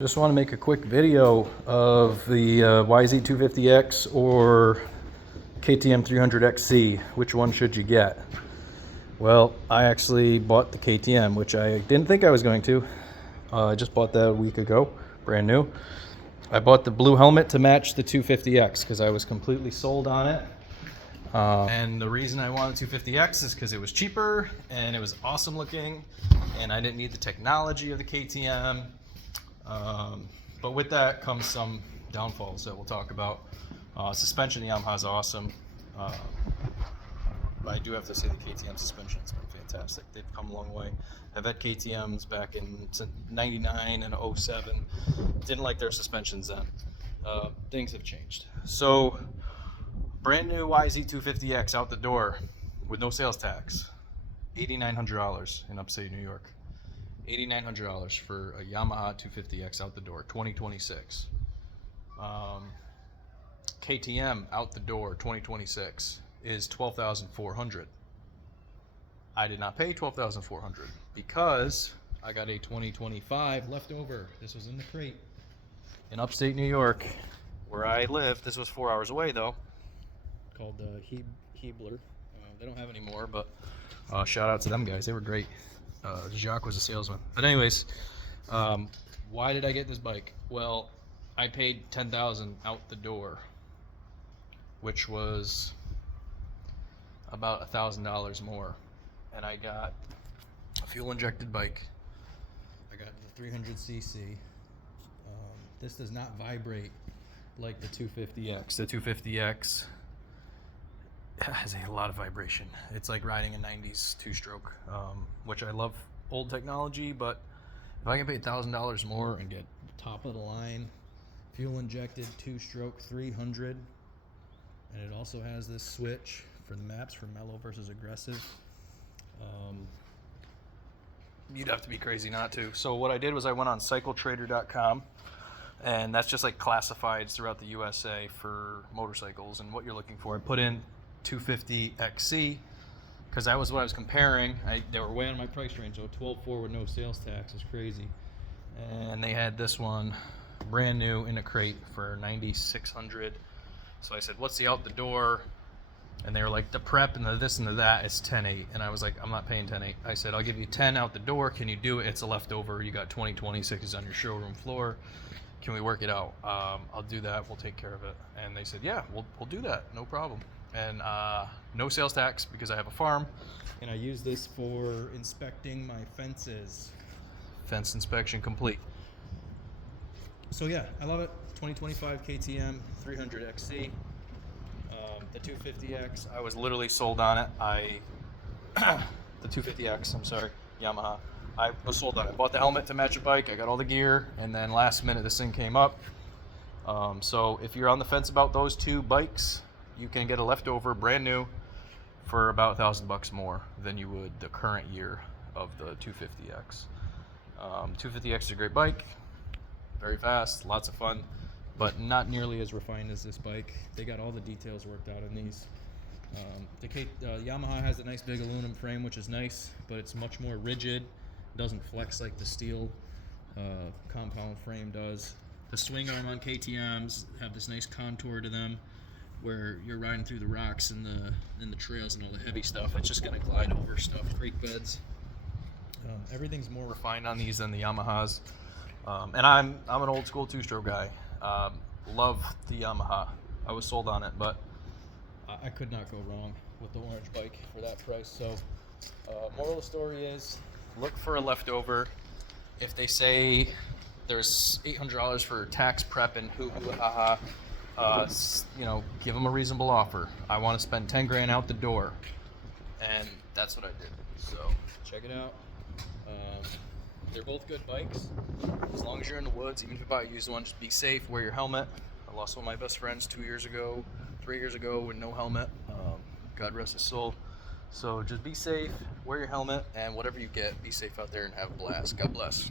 Just want to make a quick video of the YZ250X or KTM 300XC. Which one should you get? Well, I actually bought the KTM, which I didn't think I was going to. I just bought that a week ago, brand new. I bought the blue helmet to match the 250X because I was completely sold on it. And the reason I wanted 250X is because it was cheaper and it was awesome looking, and I didn't need the technology of the KTM. But with that comes some downfalls that we'll talk about. Suspension, the Yamaha is awesome. But I do have to say the KTM suspension has been fantastic. They've come a long way. I've had KTMs back in '99 and '07. Didn't like their suspensions then. Things have changed. So, brand new YZ250X out the door with no sales tax. $8,900 in upstate New York. $8,900 for a Yamaha 250X out the door, 2026. KTM out the door, 2026, is $12,400. I did not pay $12,400 because I got a 2025 left over. This was in the crate in upstate New York, where I live. This was 4 hours away though. Called Hebler. They don't have any more, but shout out to them guys. They were great. Jacques was a salesman. But anyways, why did I get this bike? Well, I paid $10,000 out the door, which was about $1,000 more, and I got a fuel-injected bike. I got the 300cc. This does not vibrate like the 250X. The 250X has a lot of vibration. It's like riding a 90s two-stroke, which I love old technology, but if I can pay $1,000 more and get top of the line fuel injected two-stroke 300, and it also has this switch for the maps for mellow versus aggressive, you'd have to be crazy not to. So what I did was I went on cycletrader.com, and that's just like classifieds throughout the USA for motorcycles and what you're looking for. I put in 250XC because that was what I was comparing. They were way on my price range, so 12.4 with no sales tax is crazy. And they had this one brand new in a crate for $9,600. So I said, what's the out the door? And they were like, the prep and the this and the that is $10,800. And I was like, I'm not paying $10,800. I said, I'll give you 10 out the door. Can you do it? It's a leftover. You got 2026 on your showroom floor. Can we work it out? I'll do that. We'll take care of it. And they said, yeah, we'll do that. No problem. And no sales tax because I have a farm. And I use this for inspecting my fences. Fence inspection complete. So yeah, I love it. 2025 KTM 300XC. The 250X, I was literally sold on it. The 250X, I'm sorry, Yamaha. I was sold on it. I bought the helmet to match a bike. I got all the gear, and then last minute this thing came up. So if you're on the fence about those two bikes, you can get a leftover brand new for about $1,000 more than you would the current year of the 250X. 250X is a great bike, very fast, lots of fun, but not nearly as refined as this bike. They got all the details worked out in these. Yamaha has a nice big aluminum frame, which is nice, but it's much more rigid. It doesn't flex like the steel compound frame does. The swing arm on KTMs have this nice contour to them, where you're riding through the rocks and the trails and all the heavy stuff. It's just gonna glide over stuff, creek beds. Everything's more refined on these than the Yamahas. And I'm an old school two-stroke guy. Love the Yamaha. I was sold on it, but I could not go wrong with the orange bike for that price. So moral of the story is, look for a leftover. If they say there's $800 for tax prep and hoo-hoo ha-ha, give them a reasonable offer. I want to spend 10 grand out the door, and that's what I did. So check it out. They're both good bikes. As long as you're in the woods, even if you buy a used one, just be safe, wear your helmet. I lost one of my best friends 3 years ago with no helmet. God rest his soul. So just be safe, wear your helmet, and whatever you get, be safe out there and have a blast. God bless.